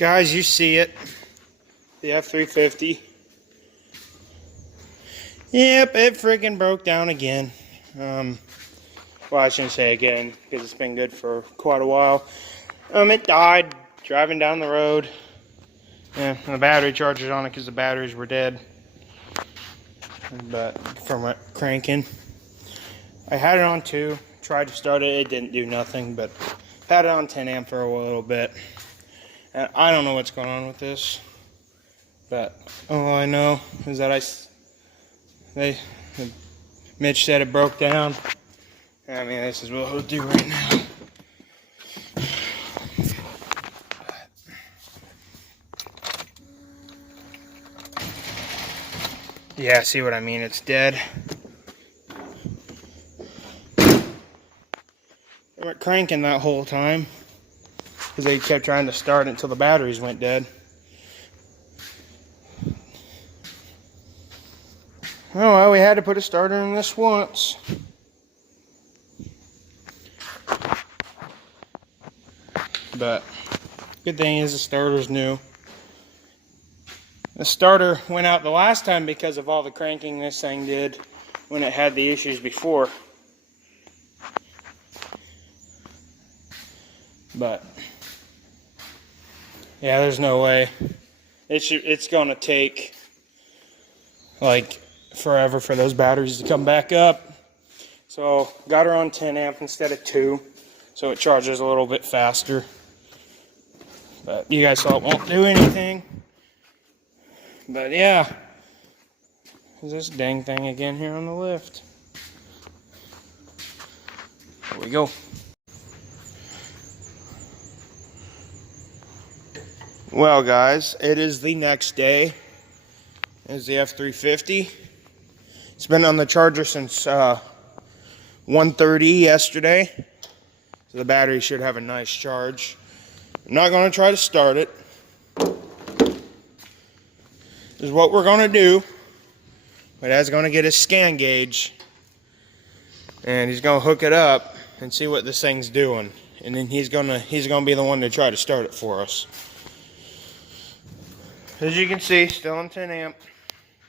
Guys, you see it. The F-350. Yep, it freaking broke down again. Well, I shouldn't say again, because it's been good for quite a while. It died driving down the road. Yeah, and the battery charger's on it because the batteries were dead. But from it cranking. I had it on 2, tried to start it, it didn't do nothing, but had it on 10 amp for a little bit. And I don't know what's going on with this, but all I know is that Mitch said it broke down. I mean, this is what he'll do right now. Yeah, see what I mean? It's dead. They were cranking that whole time because they kept trying to start it until the batteries went dead. Oh well, we had to put a starter in this once. But good thing is the starter's new. The starter went out the last time because of all the cranking this thing did when it had the issues before. But yeah, there's no way. It's gonna take like forever for those batteries to come back up. So got her on 10 amp instead of 2, so it charges a little bit faster. But you guys saw it won't do anything. But yeah, there's this dang thing again here on the lift. Here we go. Well guys, it is the next day. It's the F-350. It's been on the charger since 1:30 yesterday. So the battery should have a nice charge. I'm not going to try to start it. This is what we're going to do. My dad's going to get his scan gauge. And he's going to hook it up and see what this thing's doing. And then he's going to be the one to try to start it for us. As you can see, still on 10 amp.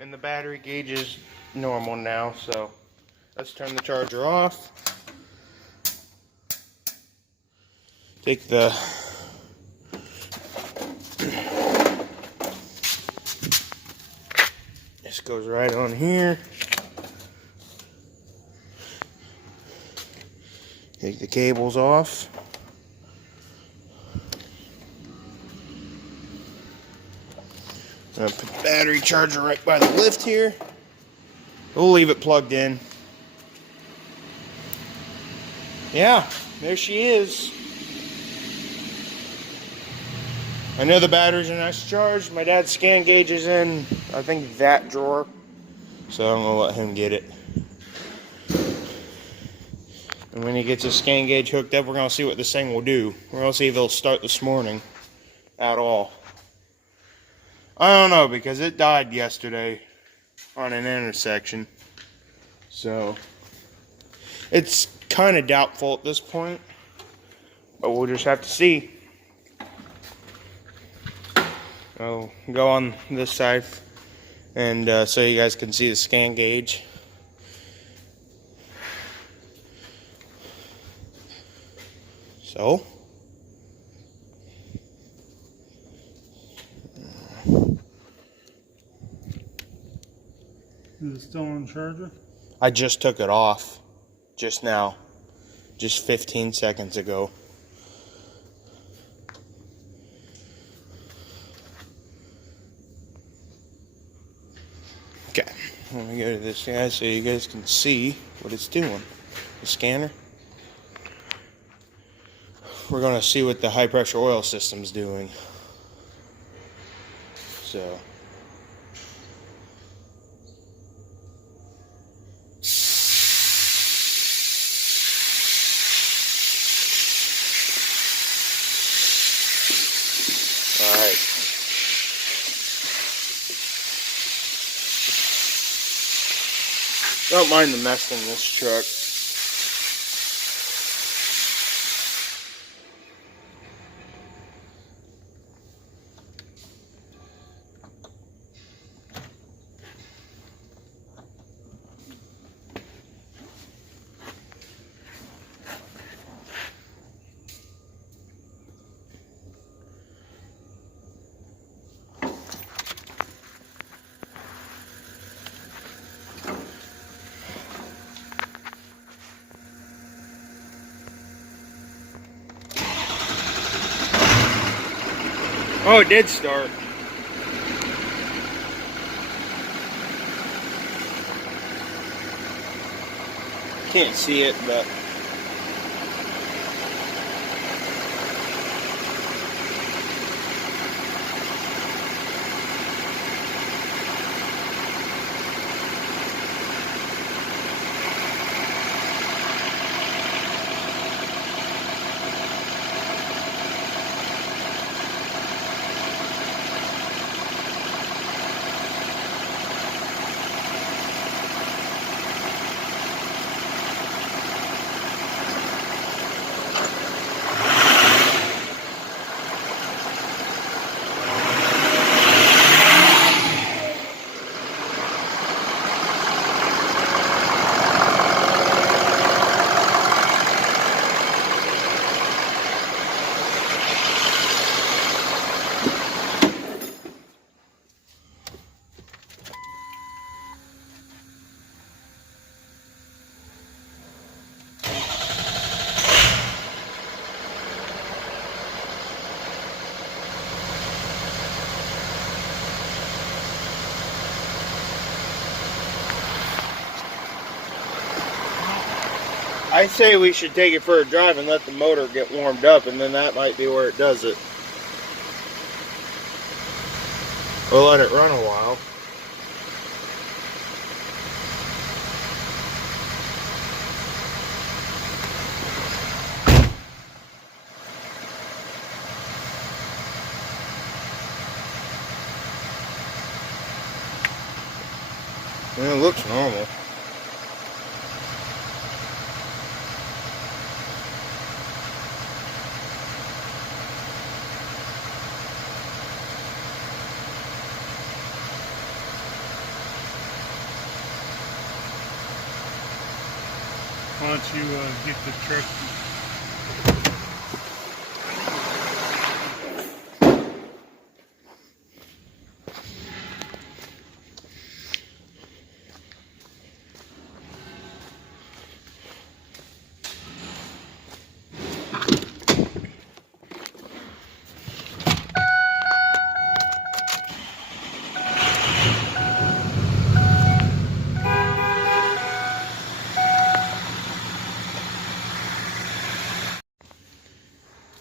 And the battery gauge is normal now. So let's turn the charger off. Take the this goes right on here. Take the cables off. I'm gonna put the battery charger right by the lift here. We'll leave it plugged in. Yeah, there she is. I know the batteries are nice charged. My dad's scan gauge is in, I think, that drawer. So I'm gonna let him get it. And when he gets his scan gauge hooked up, we're gonna see what this thing will do. We're gonna see if it'll start this morning at all. I don't know, because it died yesterday on an intersection. So it's kind of doubtful at this point, but we'll just have to see. I'll go on this side and so you guys can see the scan gauge. So is it still on charger? I just took it off just now, just 15 seconds ago. Okay, let me go to this guy so you guys can see what it's doing. The scanner. We're going to see what the high pressure oil system's doing. So alright. Don't mind the mess in this truck. Oh, it did start. Can't see it, but I say we should take it for a drive and let the motor get warmed up, and then that might be where it does it. We'll let it run a while. It looks normal. Why don't you get the truck?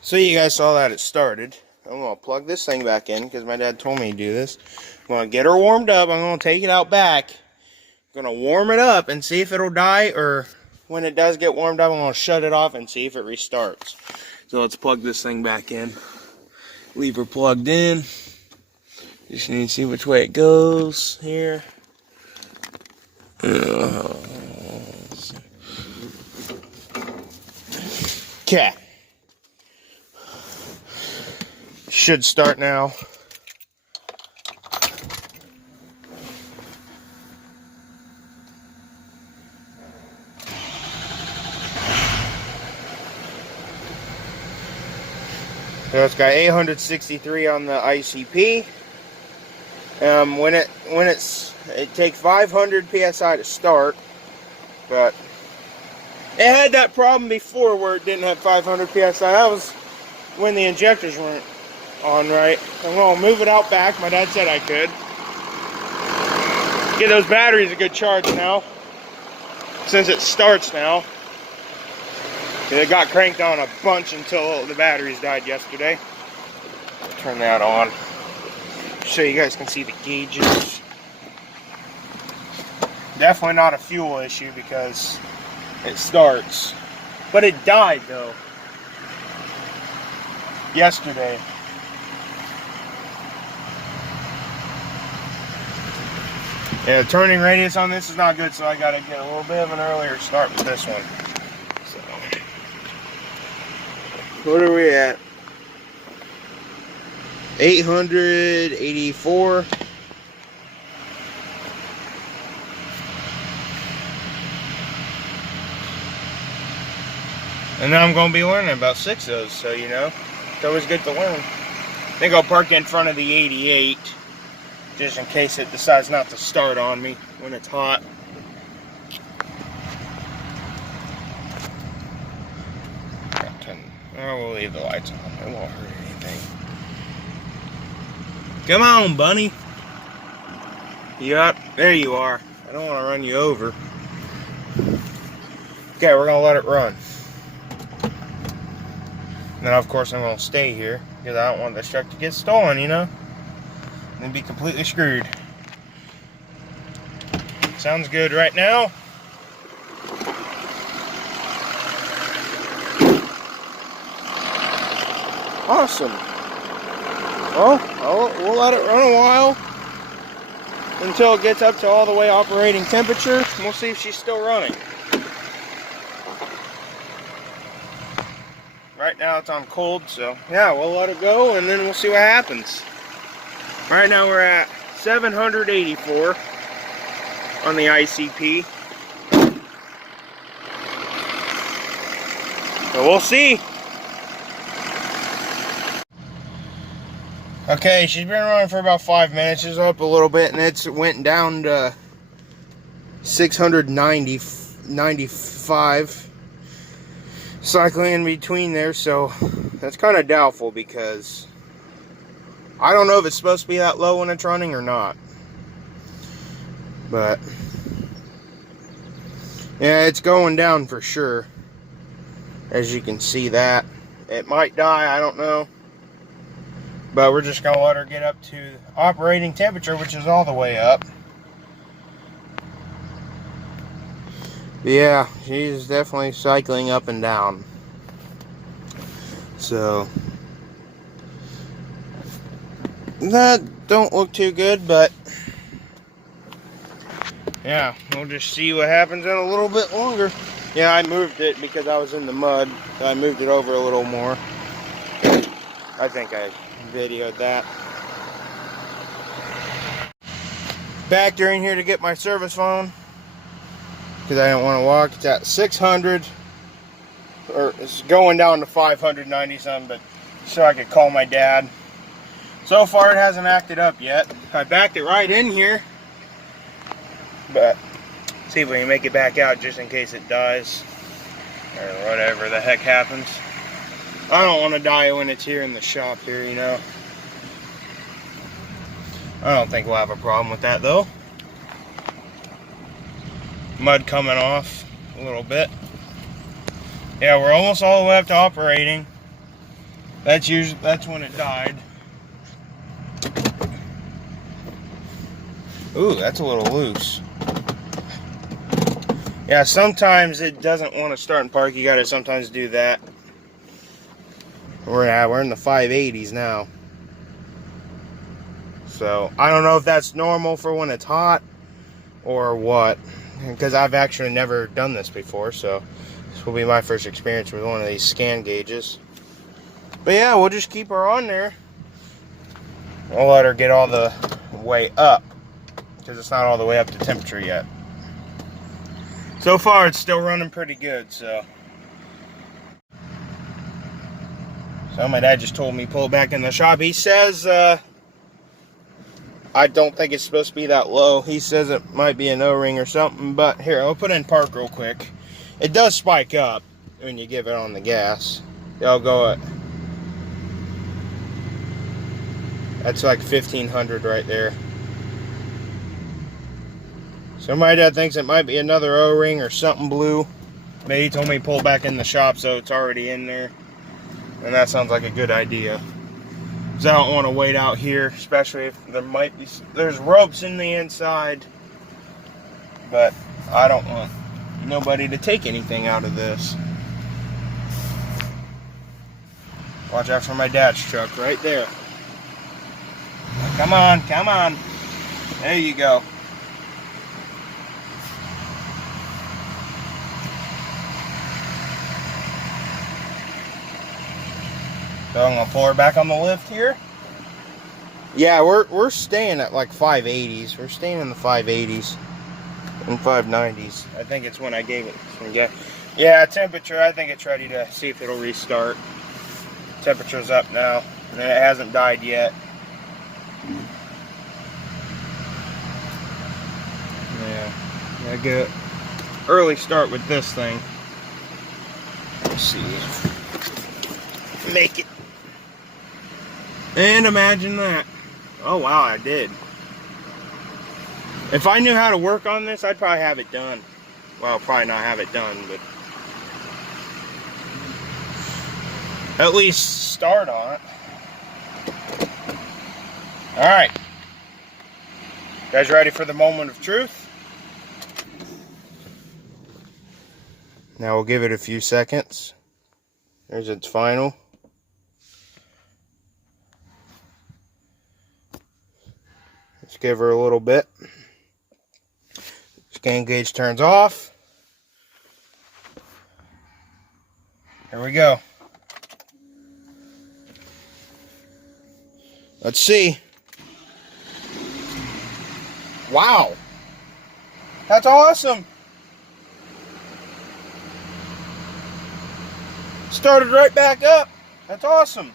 So you guys saw that it started. I'm going to plug this thing back in because my dad told me to do this. I'm going to get her warmed up. I'm going to take it out back. I'm going to warm it up and see if it'll die, or when it does get warmed up, I'm going to shut it off and see if it restarts. So let's plug this thing back in. Leave her plugged in. Just need to see which way it goes here. Okay. Should start now. So it's got 863 on the ICP. It takes 500 psi to start, but it had that problem before where it didn't have 500 psi. That was when the injectors weren't on right. I'm gonna move it out back. My dad said I could. Get those batteries a good charge now, since it starts now. It got cranked on a bunch until the batteries died yesterday. Turn that on so you guys can see the gauges. Definitely not a fuel issue because it starts. But it died though yesterday. Yeah, the turning radius on this is not good, so I gotta get a little bit of an earlier start with this one. So, what are we at? 884. And now I'm going to be learning about 6 of those, so you know, it's always good to learn. I think I'll park in front of the 88, just in case it decides not to start on me when it's hot. Oh, we'll leave the lights on, it won't hurt anything. Come on, bunny. Yup, there you are. I don't want to run you over. Okay, we're gonna let it run. And then of course I'm gonna stay here because I don't want this truck to get stolen, you know? And be completely screwed. Sounds good right now. Awesome. Well, we'll let it run a while until it gets up to all the way operating temperature. And we'll see if she's still running. Right now it's on cold, so yeah, we'll let it go and then we'll see what happens. Right now we're at 784 on the ICP. So we'll see. Okay, she's been running for about 5 minutes. It's up a little bit and it went down to 695 cycling in between there, so that's kind of doubtful because I don't know if it's supposed to be that low when it's running or not. But yeah, it's going down for sure. As you can see that. It might die, I don't know. But we're just gonna let her get up to operating temperature, which is all the way up. Yeah, she's definitely cycling up and down. So that don't look too good, but yeah, we'll just see what happens in a little bit longer. Yeah, I moved it because I was in the mud. I moved it over a little more. I think I videoed that. Back during here to get my service phone because I don't want to walk. It's at 600, or it's going down to 590 something, but so I could call my dad. So far it hasn't acted up yet. I backed it right in here, but see if we can make it back out just in case it dies or whatever the heck happens. I don't want to die when it's here in the shop here, you know. I don't think we'll have a problem with that though. Mud coming off a little bit. Yeah, we're almost all the way up to operating. That's when it died. Ooh, that's a little loose. Yeah, sometimes it doesn't want to start in park. You gotta sometimes do that. We're in the 580s now. So I don't know if that's normal for when it's hot or what, because I've actually never done this before, so this will be my first experience with one of these scan gauges. But yeah, we'll just keep her on there. We'll let her get all the way up because it's not all the way up to temperature yet. So far it's still running pretty good, so my dad just told me pull it back in the shop. He says I don't think it's supposed to be that low. He says it might be an O-ring or something, but here, I'll put it in park real quick. It does spike up when you give it on the gas. I'll go at, that's like 1500 right there. So my dad thinks it might be another O-ring or something blue. But he told me to pull back in the shop, so it's already in there. And that sounds like a good idea. Because I don't want to wait out here, especially if there's ropes in the inside. But I don't want nobody to take anything out of this. Watch out for my dad's truck right there. Come on, come on. There you go. So I'm gonna pull her back on the lift here. Yeah, we're staying at like 580s. We're staying in the 580s and 590s. I think it's when I gave it some gas. Yeah, temperature. I think it's ready to see if it'll restart. Temperature's up now, and it hasn't died yet. Yeah, I get early start with this thing. Let's see. Make it. And imagine that. Oh wow, I did. If I knew how to work on this, I'd probably have it done. Well, probably not have it done, but at least start on it. Alright. Guys ready for the moment of truth? Now we'll give it a few seconds. There's its final. Let's give her a little bit. Scan gauge turns off. Here we go. Let's see. Wow. That's awesome. Started right back up. That's awesome.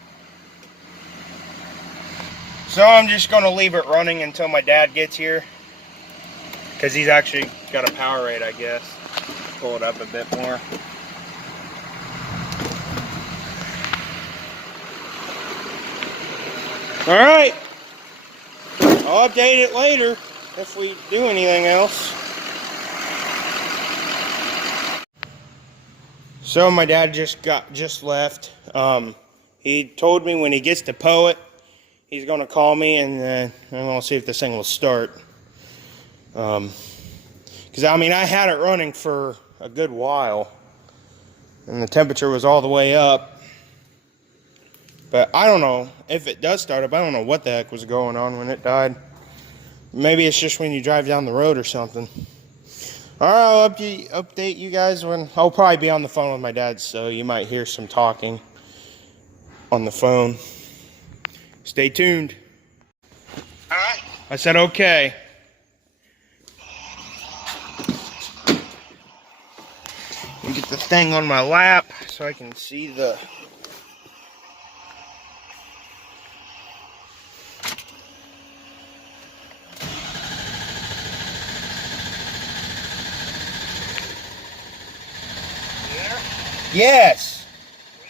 So I'm just going to leave it running until my dad gets here. Because he's actually got a power rate, I guess. Pull it up a bit more. Alright. I'll update it later if we do anything else. So my dad just left. He told me when he gets to Poet, he's gonna call me and then I'm gonna see if this thing will start. Because I mean, I had it running for a good while and the temperature was all the way up. But I don't know if it does start up. I don't know what the heck was going on when it died. Maybe it's just when you drive down the road or something. Alright, I'll update you guys when I'll probably be on the phone with my dad, so you might hear some talking on the phone. Stay tuned. Alright. I said okay. Let me get the thing on my lap so I can see the... Yes. What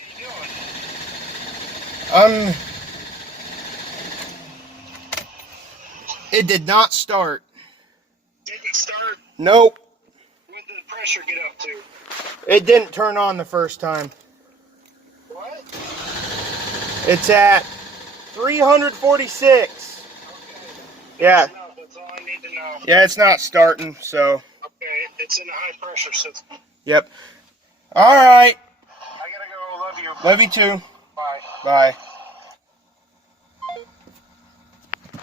are you doing? It did not start. Didn't start? Nope. What did the pressure get up to? It didn't turn on the first time. What? It's at 346. Okay. Yeah. That's all I need to know. Yeah, it's not starting, so. Okay, it's in a high pressure system. Yep. Alright. I gotta go. Love you. Love you too. Bye. Bye.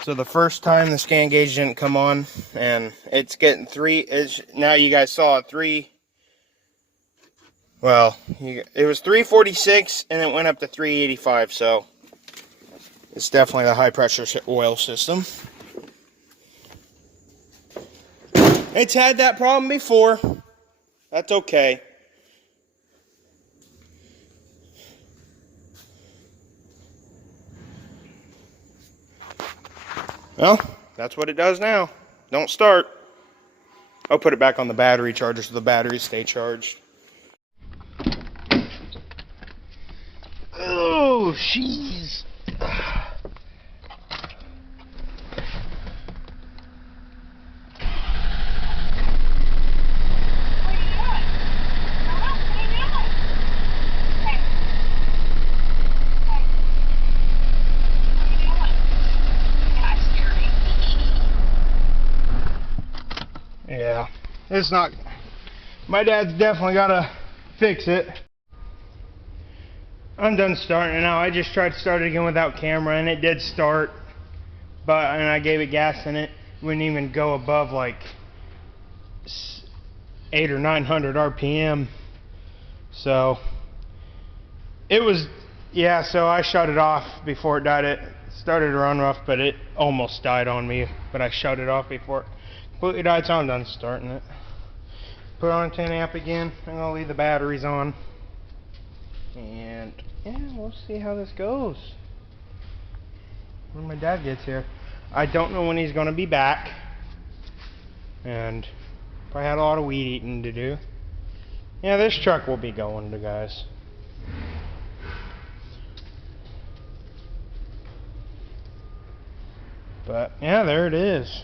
So the first time the scan gauge didn't come on, and it's getting now you guys saw it, well, it was 346 and it went up to 385, so it's definitely the high pressure oil system. It's had that problem before. That's okay. Well, that's what it does now. Don't start. I'll put it back on the battery charger so the batteries stay charged. Oh, jeez. Yeah, it's not. My dad's definitely got to fix it. I'm done starting it now. I just tried to start it again without camera and it did start. And I gave it gas and it wouldn't even go above like 800 or 900 RPM. So it was, yeah, so I shut it off before it died. It started to run rough, but it almost died on me. But I shut it off before it completely died, so I'm done starting it. Put on a 10 amp again. I'm gonna leave the batteries on. And yeah, we'll see how this goes when my dad gets here. I don't know when he's gonna be back. And probably had a lot of weed eating to do. Yeah, this truck will be going to guys. But yeah, there it is.